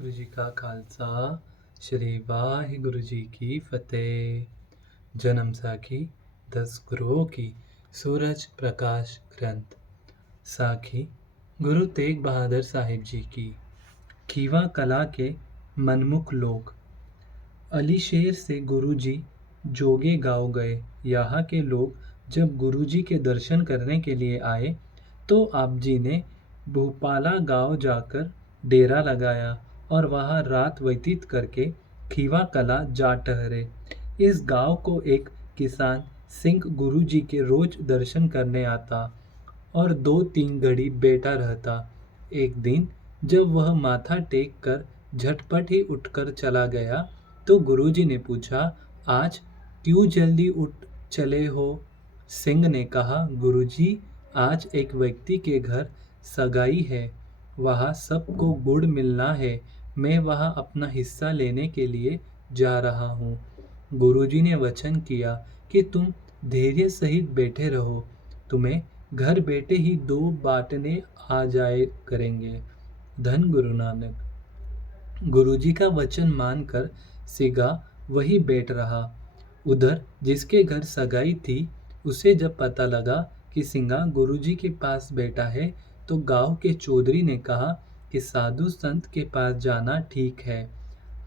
ਵਾਹਿਗੁਰੂ ਜੀ ਕਾ ਖਾਲਸਾ ਸ਼੍ਰੀ ਵਾਹਿਗੁਰੂ ਜੀ ਕੀ ਫਤਿਹ। ਜਨਮ ਸਾਖੀ 10 ਗੁरुओं की सूरज प्रकाश ग्रंथ। साखी गुरु तेग बहादुर साहिब जी की। खीवा कला के मनमुख लोग। अलीशेर से गुरु जी जोगे गांव गए। यहाँ के लोग जब गुरु जी के दर्शन करने के लिए आए तो आप जी ने भूपाला गांव जाकर डेरा लगाया और वहां रात व्यतीत करके खीवा कला जा ठहरे। इस गांव को एक किसान सिंह गुरु जी के रोज दर्शन करने आता और 2-3 घड़ी बैठा रहता। एक दिन जब वह माथा टेक कर झटपट ही उठकर चला गया तो गुरुजी ने पूछा, आज क्यों जल्दी उठ चले हो? सिंह ने कहा, गुरुजी, आज एक व्यक्ति के घर सगाई है, वहाँ सबको गुड़ मिलना है, मैं वहाँ अपना हिस्सा लेने के लिए जा रहा हूँ। गुरुजी ने वचन किया कि तुम धैर्य सहित बैठे रहो, तुम्हें घर बैठे ही 2 बाटने आ जाए करेंगे। धन गुरु नानक। गुरुजी का वचन मानकर सिगा वही बैठ रहा। उधर जिसके घर सगाई थी उसे जब पता लगा कि सिंगा गुरुजी के पास बैठा है तो गांव के चौधरी ने कहा कि साधु संत के पास जाना ठीक है,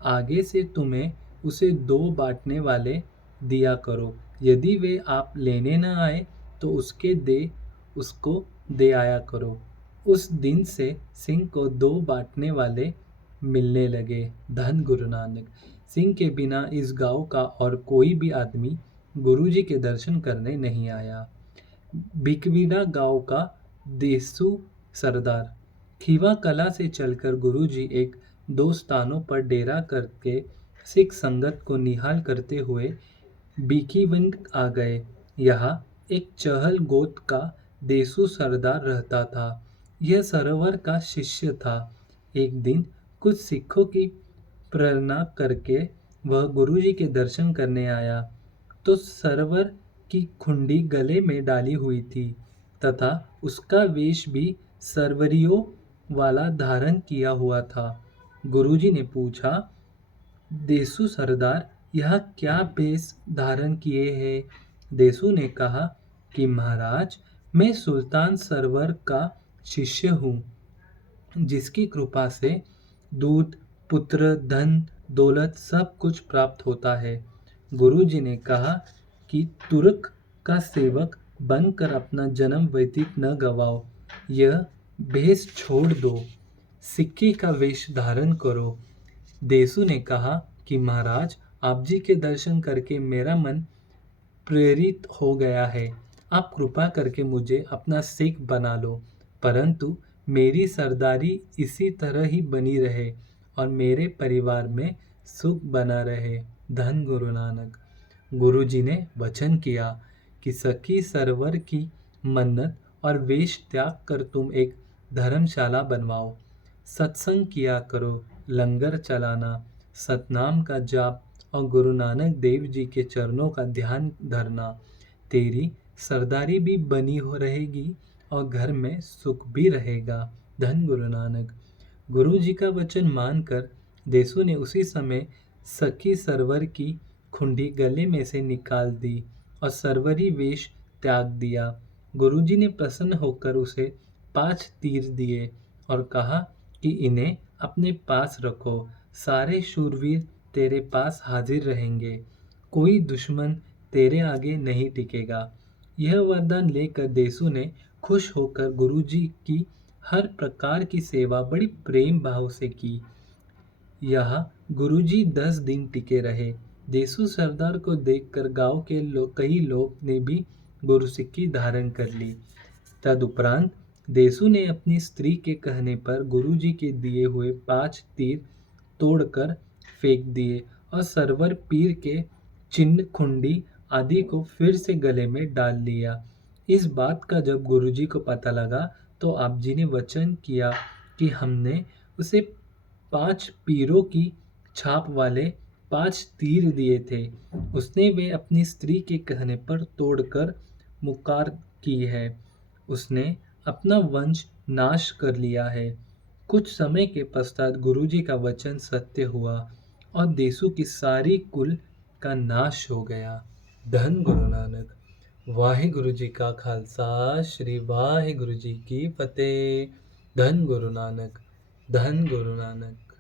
आगे से तुम्हें उसे 2 बांटने वाले दिया करो, यदि वे आप लेने न आए तो उसको दे आया करो। उस दिन से सिंह को 2 बांटने वाले मिलने लगे। धन गुरु नानक। सिंह के बिना इस गांव का और कोई भी आदमी गुरुजी के दर्शन करने नहीं आया। भिकवीड़ा गांव का देसू सरदार। खीवा कला से चलकर गुरुजी 1-2 स्थानों पर डेरा करके सिख संगत को निहाल करते हुए भिकीविंड आ गए। यहाँ एक चहल गोत का देसू सरदार रहता था। यह सरोवर का शिष्य था। एक दिन कुछ सिखों की प्रेरणा करके वह गुरुजी के दर्शन करने आया तो सरोवर की खुंडी गले में डाली हुई थी तथा उसका वेश भी सरवरियों वाला धारण किया हुआ था। गुरुजी ने पूछा, देसू सरदार, यह क्या वेश धारण किए है? देसू ने कहा कि महाराज, मैं सुल्तान सरवर का शिष्य हूँ, जिसकी कृपा से दूध, पुत्र, धन, दौलत सब कुछ प्राप्त होता है। गुरुजी ने कहा कि तुर्क का सेवक बनकर अपना जन्म व्यतीत न गवाओ, यह भेष छोड़ दो, सिक्की का वेश धारण करो। देसू ने कहा कि महाराज, आप जी के दर्शन करके मेरा मन प्रेरित हो गया है, आप कृपा करके मुझे अपना सिख बना लो, परंतु मेरी सरदारी इसी तरह ही बनी रहे और मेरे परिवार में सुख बना रहे। धन गुरु नानक। गुरुजी ने वचन किया कि सखी सरवर की मन्नत और वेश त्याग कर तुम एक धर्मशाला बनवाओ, सत्संग किया करो, लंगर चलाना, सतनाम का जाप और गुरु नानक देव जी के चरणों का ध्यान धरना, तेरी सरदारी भी बनी हो रहेगी और घर में सुख भी रहेगा। धन गुरु नानक। गुरु जी का वचन मानकर देसू ने उसी समय सखी सरवर की खुंडी गले में से निकाल दी और सरवरी वेश त्याग दिया। गुरुजी ने प्रसन्न होकर उसे 5 तीर दिए और कहा कि इन्हें अपने पास रखो, सारे शूरवीर तेरे पास हाजिर रहेंगे, कोई दुश्मन तेरे आगे नहीं टिकेगा। यह वरदान लेकर देसू ने खुश होकर गुरुजी की हर प्रकार की सेवा बड़ी प्रेम भाव से की। यहाँ गुरुजी 10 दिन टिके रहे। देसू सरदार को देखकर गांव के कई लोग ने भी गुरुसिक्की धारण कर ली। तदुपरांत देसू ने अपनी स्त्री के कहने पर गुरुजी के दिए हुए 5 तीर तोड़कर फेंक दिए और सरवर पीर के चिन्ह, खुंडी आदि को फिर से गले में डाल लिया। इस बात का जब गुरुजी को पता लगा तो आप जी ने वचन किया कि हमने उसे 5 पीरों की छाप वाले 5 तीर दिए थे, उसने वे अपनी स्त्री के कहने पर तोड़कर मुकार की है, उसने अपना वंश नाश कर लिया है, कुछ समय के पश्चात गुरुजी का वचन सत्य हुआ और देशों की सारी कुल का नाश हो गया। धन गुरु नानक। वाहिगुरु जी का खालसा, श्री वाहिगुरु जी की फतेह। धन गुरु नानक, धन गुरु नानक।